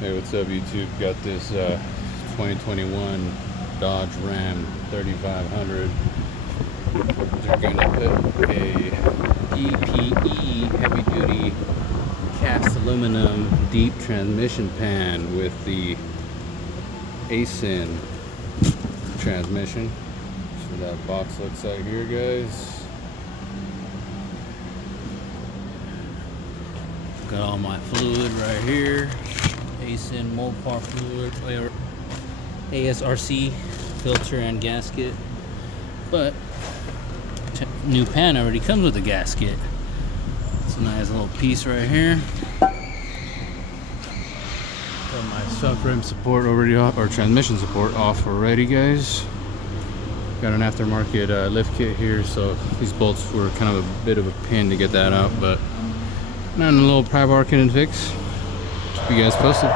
Hey, what's up, YouTube? Got this 2021 Dodge Ram 3500. They're gonna put a DPE heavy-duty cast aluminum deep transmission pan with the ASIN transmission. That's what that box looks like here, guys. Got all my fluid right here. ASIN Mopar fluid, or ASRC filter and gasket. But new pan already comes with a gasket. It's a nice little piece right here. Got my subframe support already off, or transmission support off already, guys. Got an aftermarket lift kit here, so these bolts were kind of a bit of a pain to get that out, but not a little pry bar can fix. Keep you guys posted.